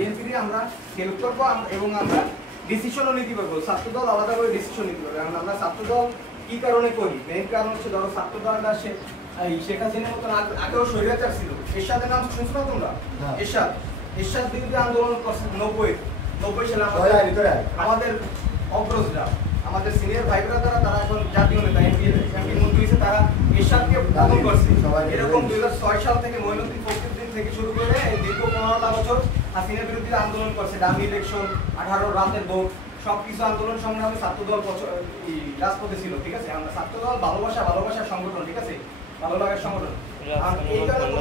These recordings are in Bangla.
বিএনপিকে আমরা হেল্প করবো এবং আমরা ডিসিশনও নিতে পারবো। ছাত্রদল আলাদা করে ডিসিশন নিতে পারবো। কারণ আমরা ছাত্রদল কি কারণে করি, মেইন কারণ হচ্ছে ধরো ছাত্রদলটা শেখ হাসিনার মতন আগেও স্বৈরাচার ছিল। এরশাদের নাম শুনছো না তোমরা? এরশাদ বিরুদ্ধে আন্দোলন করছে 90 সালে আমাদের অগ্রজরা, আমাদের সিনিয়র ভাই ব্রাদাররা, তারা এখন জাতীয় নেতা এমপি মন্ত্রী হয়েছে, তারা এরশাদকে দমন করছে। এরকম 2006 সাল থেকে মঈনুদ্দিন ফখরুদ্দিন থেকে শুরু করে এই দীর্ঘ 15টা বছর হাসিনার বিরুদ্ধে আন্দোলন করছে। ডামি ইলেকশন, 18 রাতের ভোট, সবকিছু আন্দোলন সংগ্রামে ছাত্রদল রাজপথে ছিল। ঠিক আছে, আমরা ছাত্রদল ভালোবাসার সংগঠন। ঠিক আছে, ভালো লাগার সংগঠন। এই কারণে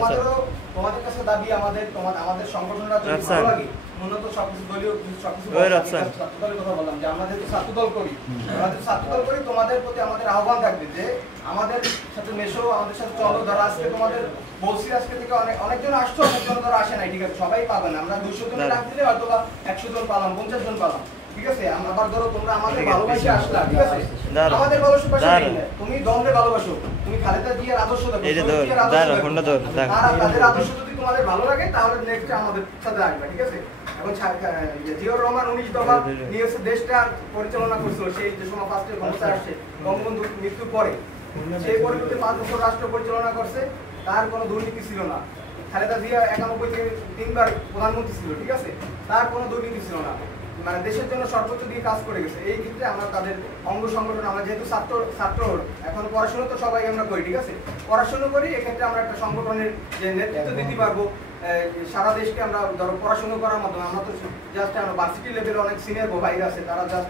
তোমাদের কাছে দাবি, আমাদের সংগঠনটা যদি ভালো লাগে, মূলত সবকিছু দলীয় সবকিছু ছাত্রদলের কথা বললাম যে আমরা যেহেতু ছাত্রদল করি, তোমাদের প্রতি আমাদের আহ্বান থাকবে যে আমাদের সাথে মেশো, আমাদের সাথে চলো। ধরো আজকে তোমাদের বলছি, আজকে থেকে অনেকজন আসছো, অনেকজন ধরো আসে নাই। ঠিক আছে, সবাই পাবে না। আমরা 200 জন ডাক দিলে হয়তো বা 100 জন পালাম, 50 জন পালাম। ঠিক আছে, আবার ধরো তোমরা আমাদের ভালোবাসে আসলা। ঠিক আছে, আমাদের ভালোবাসা তুমি দমরে ভালোবাসো, তুমি খালেদা জিয়ার আদর্শ দেখো, তাদের আদর্শ যদি তোমাদের ভালো লাগে তাহলে নেক্সট আমাদের সাথে আসবে। ঠিক আছে, এখন জিয়াউর রহমান 19 দফা নিয়ে দেশটা পরিচালনা করছিল। সেই যে সময় ফার্স্টে ক্ষমতা আসছে বঙ্গবন্ধু মৃত্যুর পরে, সেই পরিবর্তে 5 বছর রাষ্ট্র পরিচালনা করছে, তার কোনো দুর্নীতি ছিল না। খালেদা জিয়া 91 থেকে 3 বার প্রধানমন্ত্রী ছিল। ঠিক আছে, তার কোনো দুর্নীতি ছিল না, মানে দেশের জন্য সর্বোচ্চ দিয়ে কাজ করে গেছে। এই ক্ষেত্রে আমরা তাদের অঙ্গ সংগঠন, আমরা যেহেতু ছাত্র এখন পড়াশোনা তো সবাই আমরা করি। ঠিক আছে, পড়াশোনা করি, এক্ষেত্রে আমরা একটা সংগঠনের যে নেতৃত্ব দিতে পারবো সারা দেশকে। আমরা ধরো পড়াশোনা করার মাধ্যমে, আমরা তো জাস্ট আমরা ভার্সিটি লেভেলে অনেক সিনিয়র ভাইরা আছে, তারা জাস্ট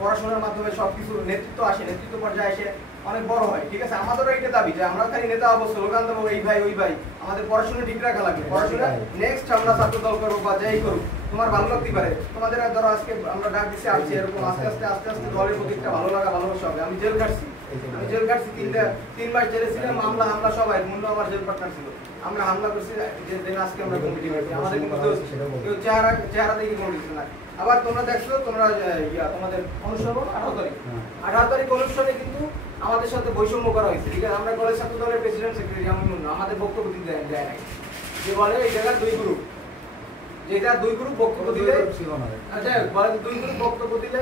পড়াশোনার মাধ্যমে সবকিছু নেতৃত্ব আসে, নেতৃত্ব পর্যায়ে এসে অনেক বড় হয়। ঠিক আছে, আমাদেরও এইটা দাবি যে আমরা খালি নেতা হবো, স্লোগান দেবো এই ভাই ওই ভাই, আমাদের পড়াশোনা ঠিক রাখা লাগবে। পড়াশোনা নেক্সট আমরা ছাত্র দল করবো বা যাই করুক, তোমার ভালো লাগতে পারে। তোমাদের ধরো আজকে আমরা ডাক দিচ্ছি আসছি, এরকম আস্তে আস্তে দলের প্রতি একটা ভালো লাগা ভালোবাসা হবে। আমি জেল কাটছি 3 মাস জেলে ছিলাম, হামলা সবাই, মুন্ডু আমার জেল পার্টনার ছিল। আমরা হামলা করছি যে দিন আজকে আমরা কমিটি করছি, আমাদের কিন্তু কেউ চেহারা দেখে কমিটি না। আবার তোমরা দেখছো, তোমরা তোমাদের অনুসরণ 18 তারিখ অনুষ্ঠানে কিন্তু আমাদের সাথে বৈষম্য করা হয়েছে। ঠিক আছে, আমরা কলেজ ছাত্র দলের প্রেসিডেন্ট সেক্রেটারি আমি আমাদের বক্তব্য দিতে দেয় নাই, যে বলে এই জায়গায় 2 গ্রুপ, যেটা 2 গ্রুপ বক্তব্য দিলে, আচ্ছা বলে 2 গ্রুপ বক্তব্য দিলে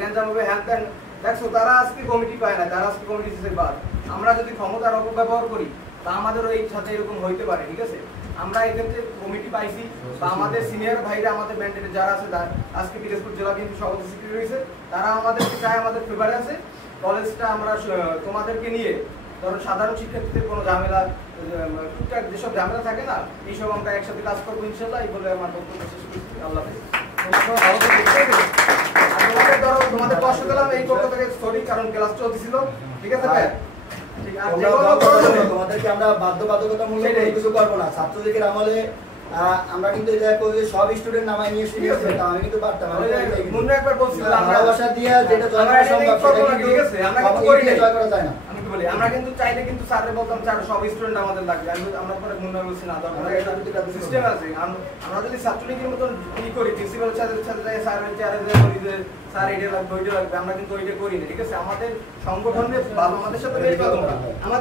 গ্যাঞ্জাম হবে, হ্যান ত্যান। দেখছো, তারা আজকে কমিটি পায় না, তারা আজকে কমিটি শেষের বাদ। আমরা যদি ক্ষমতার অপব্যবহার করি তা আমাদেরও এই সাথে এরকম হইতে পারে। ঠিক আছে, আমরা এক্ষেত্রে কমিটি পাইছি, বা আমাদের সিনিয়র ভাইরা, আমাদের ম্যান্ডেটে যারা আছে, আজকে পিরোজপুর জেলা বিএনপি সভাপতি সেক্রেটারি হয়েছে, তারা আমাদেরকে চায়, আমাদের ফেভারে আছে। কলেজটা আমরা তোমাদেরকে নিয়ে, ধরো সাধারণ শিক্ষার্থীদের কোনো ঝামেলা, টুকটাক যেসব ঝামেলা থাকে না, এইসব আমরা একসাথে কাজ করবো ইনশাল্লাহ। এই বলে আমার বক্তব্য শেষ করছি। আল্লাহ হাফেজ। তোমাদের কষ্ট দিলাম এই পক্ষ থেকে সরি, কারণ ক্লাস চলতেছিল। ঠিক আছে ভাই, তোমাদেরকে আমরা বাধ্যবাধকতামূলক কিছু করবো না। ছাত্রলীগের আমলে আমরা কিন্তু সব স্টুডেন্ট নামাই নিয়ে শুরু করেছি, আমি কিন্তু পারতাম ভালোবাসা দিয়ে যেটা জয় করা সম্ভব, ঠিক আছে, আমরা কিন্তু করি না, জয় করা যায় না। আমি কি বলি, আমরা কিন্তু চাইলে কিন্তু স্যাররে বলতাম স্যার সব স্টুডেন্ট আমাদের লাগবে, আমরা পরে মুন্না বলছি না, দরকার এটা সিস্টেম আছে। আমরা যদি ছাত্রলীগের মতন ই করি, প্রিন্সিপাল সাথে যায় স্যারের চেয়ারে যায় বলি যে স্যার এটা লাগবে ওইটা লাগবে, আমরা কিন্তু ওইটা করি না। ঠিক আছে, আমাদের সংগঠনের ভালো, আমাদের সাথে মিলবে তোমরা, আমাদের